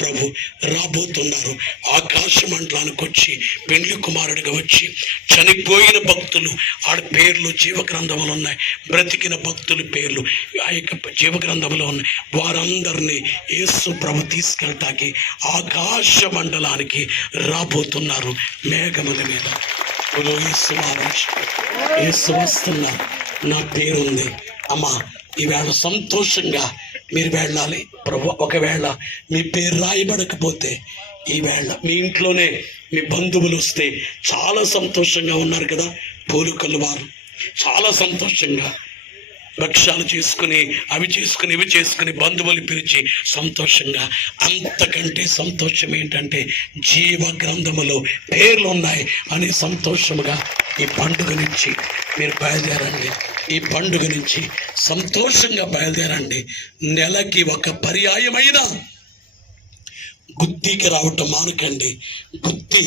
ప్రభు రాబోతున్నారు. ఆకాశ మండలానికి వచ్చి పెండ్లి కుమారుడిగా వచ్చి చనిపోయిన భక్తులు ఆడ పేర్లు జీవగ్రంథంలో ఉన్నాయి. బ్రతికిన భక్తుల పేర్లు ఆ యొక్క జీవగ్రంథంలో ఉన్నాయి. వారందరినీ యేసు ప్రభు తీసుకెళ్ళటానికి ఆకాశ మండలానికి రాబోతున్నారు మేఘముల మీద. యేసు వస్తున్నారు. నా పేరుంది అమ్మా. ఈవేళ సంతోషంగా మీరు వెళ్ళాలి. ప్రభు ఒకవేళ మీ పేరు రాయబడకపోతే ఈవేళ మీ ఇంట్లోనే మీ బంధువులు వస్తే చాలా సంతోషంగా ఉన్నారు కదా. పోలికలు వారు చాలా సంతోషంగా భక్ష్యాలు చేసుకుని అవి చేసుకుని ఇవి చేసుకుని బంధువులు పిలిచి సంతోషంగా. అంతకంటే సంతోషం ఏంటంటే జీవ గ్రంథములో పేర్లు ఉన్నాయి అని సంతోషముగా ఈ పండుగ నుంచి మీరు బయలుదేరండి. ఈ పండుగ నుంచి సంతోషంగా బయలుదేరండి. నెలకి ఒక పర్యాయమైన గుత్తికి రావటం మానకండి. గుత్తి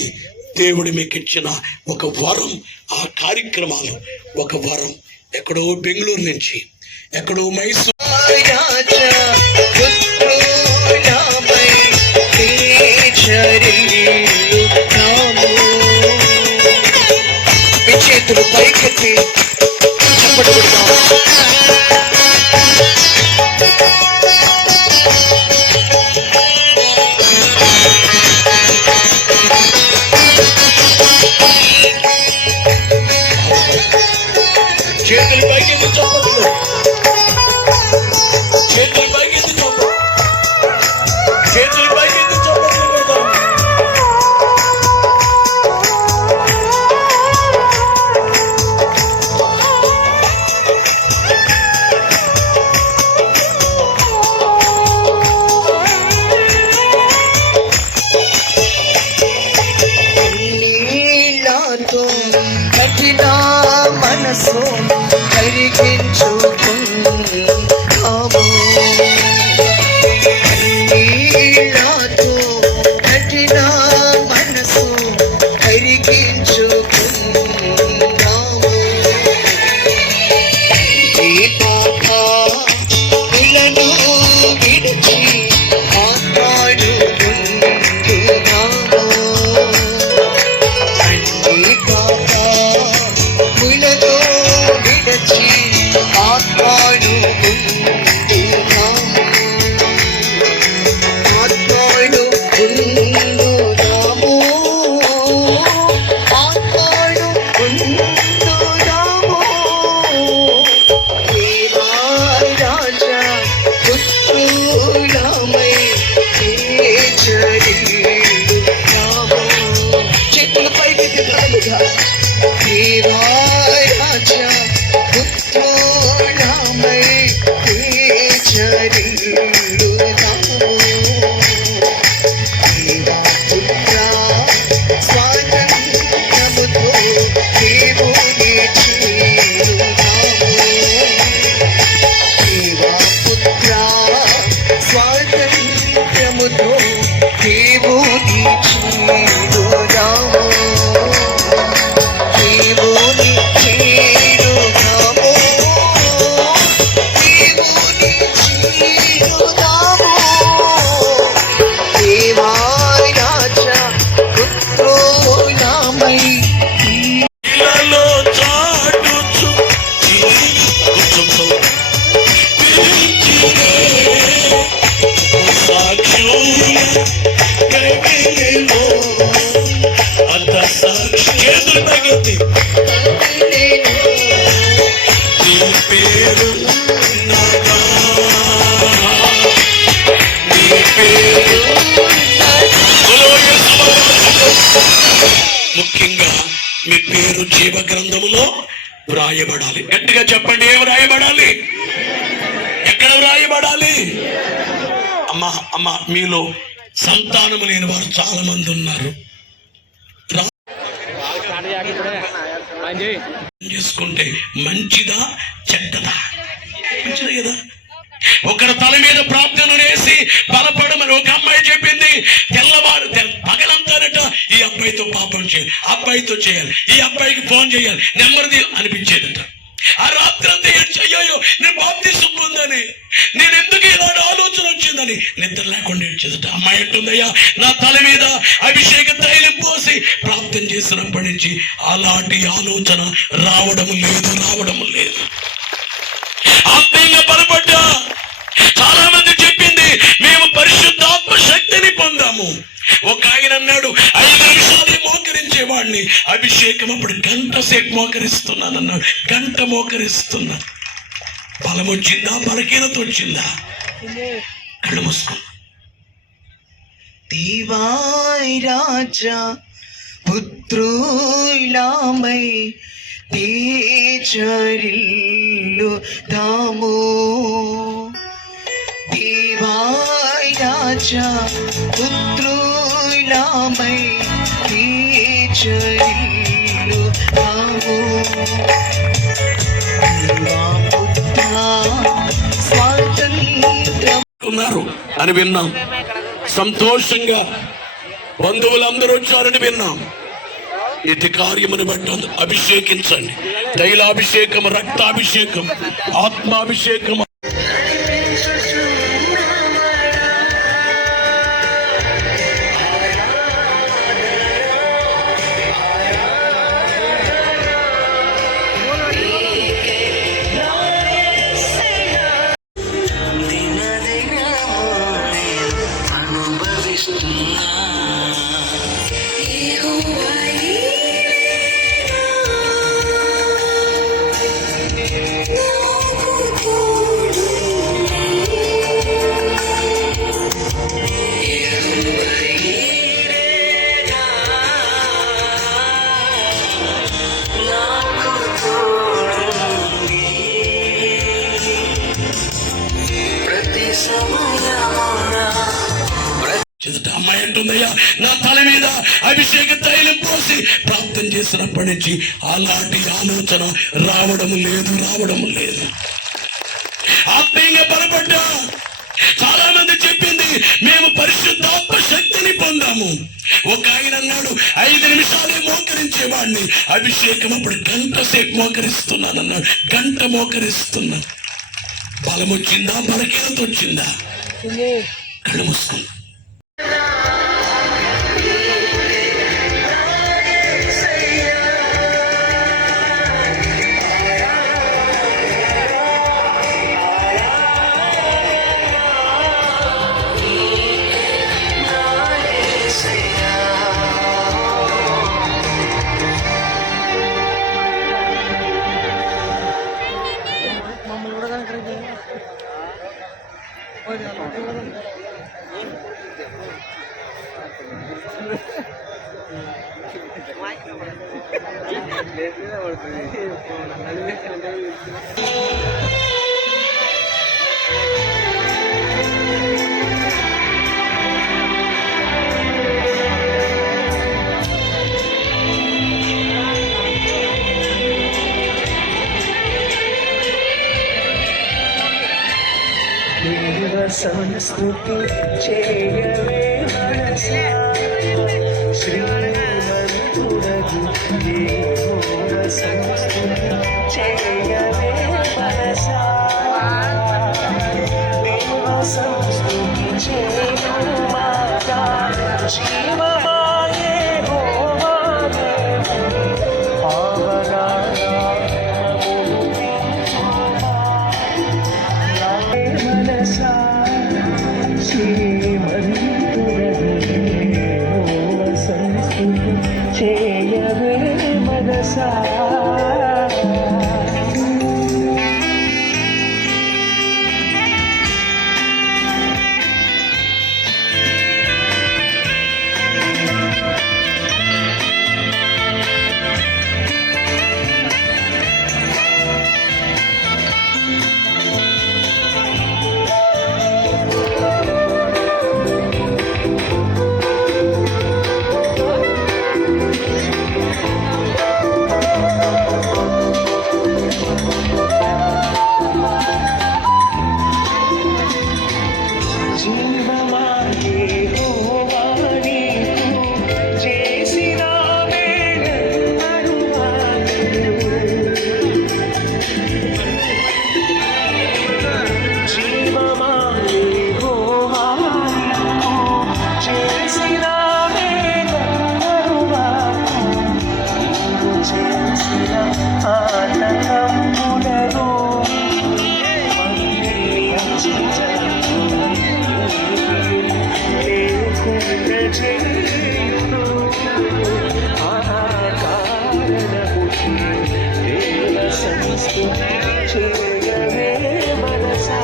దేవుడు మీకు ఇచ్చిన ఒక వరం. ఆ కార్యక్రమాలు ఒక వరం. ఎక్కడో బెంగళూరు నుంచి, ఎక్కడో మైసూరు చేతులు పైకెత్తి చప్పట్లు చేతులు పైకెత్తి చప్పట్లు, చేతులు పైకెత్తి చప్పట్లు, చేతులు పైకెత్తి చప్పట్లు కొడతాం. మనసు కరిగించుకుందాము. నీళ్ళతో కఠిన మనసు కరిగించుకుందాము. ఈ పాపాలను విడిచి మాట్లాడుకుంటున్నాము. చేతుల పైకి రాజా పుత్రులమై చరిల్లుదాము. పుత్ర స్వాతంత్రముతో దేవుని చేరుదాము. పుత్ర స్వాతంత్రముతో దేవుని చేరుదాము. ముఖ్యంగా మీ పేరు జీవ గ్రంథములో వ్రాయబడాలి. గట్టిగా చెప్పండి, ఏం వ్రాయబడాలి? ఎక్కడ వ్రాయబడాలి? అమ్మా మీలో సంతానము లేని వారు చాలా మంది ఉన్నారు. చేసుకుంటే మంచిదా చెడ్డదా? మంచిది కదా. ఒకరి తల మీద ప్రార్థన వేసి బలపడమని ఒక అమ్మాయి చెప్పింది. తెల్లవారు పగలంతానట ఈ అబ్బాయితో పాపం చేయాలి, అబ్బాయితో చేయాలి, ఈ అబ్బాయికి ఫోన్ చేయాలి, నెమ్మది అనిపించేదట. ఆ రాత్రి అంతా ఏడ్చయ్యో నేను బాప్తిసం పొందని, నేను ఎందుకు ఇలాంటి ఆలోచన వచ్చింది లేదని నిద్ర లేకుండా ఏడ్చేదట. అమ్మాయి అంటుందయ్యా, నా తల మీద అభిషేక తైలం పోసి ప్రార్థన చేసినప్పటి నుంచి అలాంటి ఆలోచన రావడం లేదు. ఆత్మీయంగా బలపడ్డా. చాలా మంది చెప్పింది మేము పరిశుద్ధాత్మ శక్తిని పొందాము. ఒక ఆయన అన్నాడు 5 నిమిషాలు మోకరించేవాడిని, అభిషేకం అప్పుడు గంట సేపు మోకరిస్తున్నానన్నాడు. గంట మోకరిస్తున్నా. బలం వచ్చిందా, బలహీనత వచ్చిందా? కళ్ళు మూసుకో. दीवाय राजा पुत्रुलामై తీర్చరిల్లు దాము. दीवाय राजा पुत्रुलामై తీర్చరిల్లు దాము. స్వాతంత్రం ఉన్నారు అని విన్నాం. సంతోషంగా బంధువులందరూ వచ్చారని విన్నాం. ఇటు కార్యమును బట్టి అభిషేకించండి. తైలాభిషేకం, రక్తాభిషేకం, ఆత్మాభిషేకం. అమ్మాయి అంటుందయ్యా, నా తల మీద అభిషేక తైలం పోసి ప్రార్థన చేసినప్పటి నుంచి అలాంటి ఆలోచన రావడం లేదు. ఆత్మీయంగా బలపడ్డా. చాలా మంది చెప్పింది మేము పరిశుద్ధాత్మ శక్తిని పొందాము. ఒక ఆయన అన్నాడు 5 నిమిషాలే మోకరించేవాడిని, అభిషేకం అప్పుడు గంట సేపు మోకరిస్తున్నానన్నాడు. గంట మోకరిస్తున్నా. బలం వచ్చిందా, బలహీనత వచ్చిందా? కళ్ళు మూసుకున్నా. సంస్కృతి చేయవే మనసా. శ్రీమంతుడగు దేవుడ సంస్కృతి చేయవే మనసా. దేవ సంస్కృతి చేయు మాతా. జీవమాయే హోమానే పావగా మనసా. శ్రీమంతుడగు చేయును ఆ కారణముకి దేవ సంస్తుతి చేయవే మనసా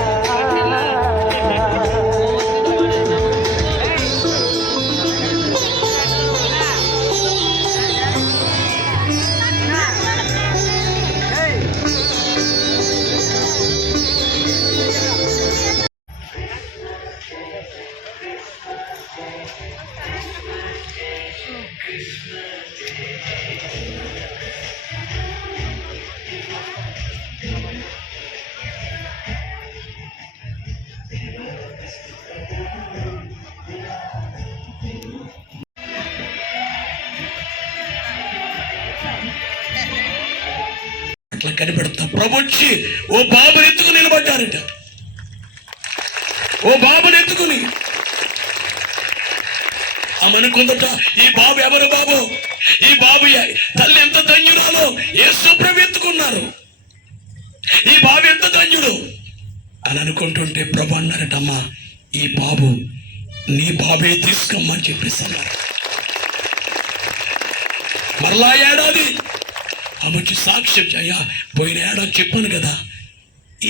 అట్లా కనిపెడతా ప్రభు వచ్చి ఓ బాబుని ఎత్తుకుని నిలబడ్డారట. ఓ బాబుని ఎత్తుకుని ఆమెనుకుందట ఈ బాబు ఎవరు బాబు, ఈ బాబు తల్లి ఎంత ధన్యురాలో యేసు ప్రభు ఎత్తుకున్నారు, ఈ బాబు ఎంత ధన్యుడు అని అనుకుంటుంటే ప్రభు అన్నారటమ్మా ఈ బాబు నీ బాబే తీసుకోమని చెప్పేసి అన్నారు. మరలా ఏడాది ఆమె వచ్చి సాక్ష్యం అయ్యా పోయిన ఏడాది చెప్పాను కదా,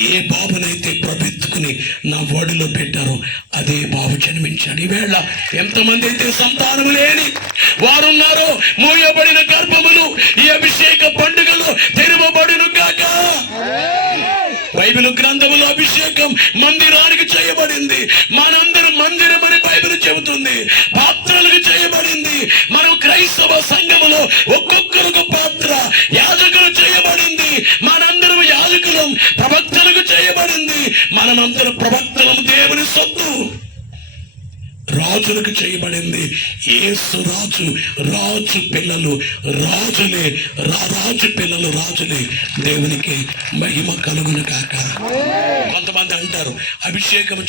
ఏ బాబునైతే ప్రభెత్తుకుని నా ఒడిలో పెట్టారో అదే బాబు జన్మించాడు. ఈవేళ ఎంతమంది అయితే సంతానము లేని వారున్నారో మూయబడిన గర్భములు ఈ అభిషేక పండుగలో తెరవబడును గాక. బైబిల్ గ్రంథములో అభిషేకం మందిరానికి చేయబడింది, మనందరూ మందిరం అని బైబిల్ చెబుతుంది. పాత్రలకు చేయబడింది, మనం క్రైస్తవ సంఘములో ఒక్కొక్కరికి పాత్ర యాజకులు చేయబడింది, మనందరం యాజకులం. ప్రవక్తలకు చేయబడింది, మనమందరం ప్రవక్తలం. దేవుని సొత్తు రాజులకు చేయబడింది. యేసు రాజు, రాజు పిల్లలు రాజులే, రాజు పిల్లలు రాజులే. దేవునికి మహిమ కలుగును కాక. కొంతమంది అంటారు అభిషేకం